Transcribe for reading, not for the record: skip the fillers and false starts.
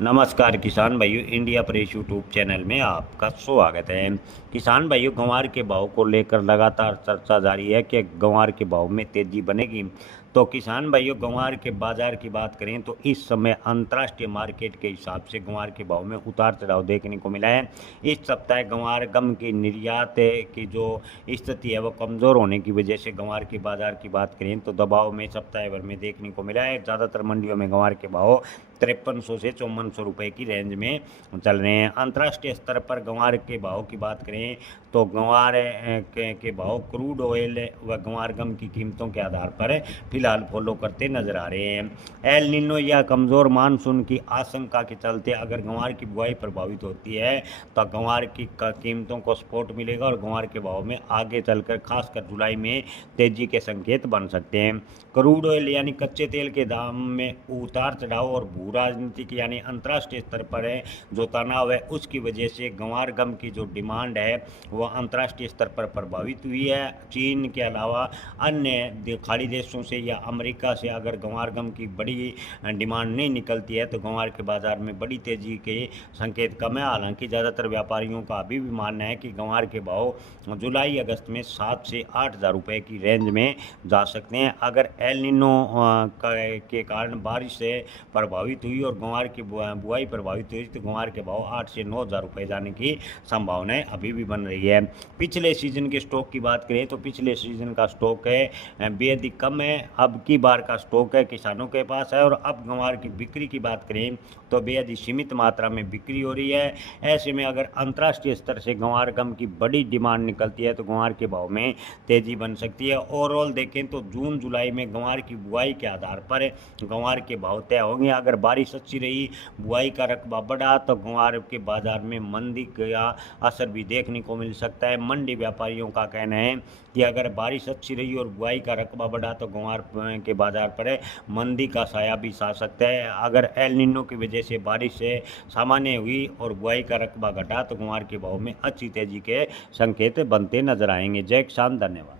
नमस्कार किसान भाइयों, इंडिया प्रेस यूट्यूब चैनल में आपका स्वागत है। किसान भाइयों, ग्वार के भाव को लेकर लगातार चर्चा जारी है कि ग्वार के भाव में तेजी बनेगी। तो किसान भाइयों, ग्वार के बाजार की बात करें तो इस समय अंतर्राष्ट्रीय मार्केट के हिसाब से ग्वार के भाव में उतार चढ़ाव देखने को मिला है। इस सप्ताह ग्वार गम की निर्यात की जो स्थिति है वो कमज़ोर होने की वजह से ग्वार के बाजार की बात करें तो दबाव में सप्ताह भर में देखने को मिला है। ज़्यादातर मंडियों में ग्वार के भाव 5300 से 5400 रुपये की रेंज में चल रहे हैं। अंतर्राष्ट्रीय स्तर पर ग्वार के भाव की बात करें तो ग्वार के भाव क्रूड ऑयल व ग्वार गम की कीमतों के आधार पर फिलहाल फॉलो करते नजर आ रहे हैं। एल निनो या कमज़ोर मानसून की आशंका के चलते अगर ग्वार की बुआई प्रभावित होती है तो ग्वार की कीमतों को सपोर्ट मिलेगा और ग्वार के भाव में आगे चलकर खासकर जुलाई में तेजी के संकेत बन सकते हैं। क्रूड ऑयल यानी कच्चे तेल के दाम में उतार चढ़ाव और भू राजनीतिक यानी अंतर्राष्ट्रीय स्तर पर है जो तनाव है, उसकी वजह से ग्वार गम की जो डिमांड है वह अंतर्राष्ट्रीय स्तर पर प्रभावित हुई है। चीन के अलावा अन्य खाड़ी देशों से या अमेरिका से अगर ग्वार गम की बड़ी डिमांड नहीं निकलती है तो ग्वार के बाजार में बड़ी तेजी के संकेत कम है। हालांकि ज़्यादातर व्यापारियों का अभी भी मानना है कि ग्वार के भाव जुलाई अगस्त में 7 से 8 हज़ार रुपये की रेंज में जा सकते हैं। अगर एल निनो के कारण बारिश से प्रभावित हुई और ग्वार की बुआई प्रभावित हुई तो ग्वार के भाव 8 से 9 हज़ार रुपये जाने की संभावनाएं अभी भी बन रही है। पिछले सीजन के स्टॉक की बात करें तो पिछले सीजन का स्टॉक है बेहद ही कम है। अब की बार का स्टॉक है किसानों के पास है और अब ग्वार की बिक्री की बात करें तो बेहद ही सीमित मात्रा में बिक्री हो रही है। ऐसे में अगर अंतर्राष्ट्रीय स्तर से ग्वार गम की बड़ी डिमांड निकलती है तो ग्वार के भाव में तेजी बन सकती है। ओवरऑल देखें तो जून जुलाई में ग्वार की बुआई के आधार पर ग्वार के भाव तय होंगे। अगर बारिश अच्छी रही, बुआई का रकबा बढ़ा तो ग्वार के बाजार में मंदी का असर भी देखने को मिल सकता है। मंडी व्यापारियों का कहना है कि अगर बारिश अच्छी रही और बुआई का रकबा बढ़ा तो ग्वार के बाजार पर मंदी का साया भी सा सकता है। अगर एल निनो की वजह से बारिश से सामान्य हुई और बुआई का रकबा घटा तो ग्वार के भाव में अच्छी तेजी के संकेत बनते नजर आएंगे। जय किसान, धन्यवाद।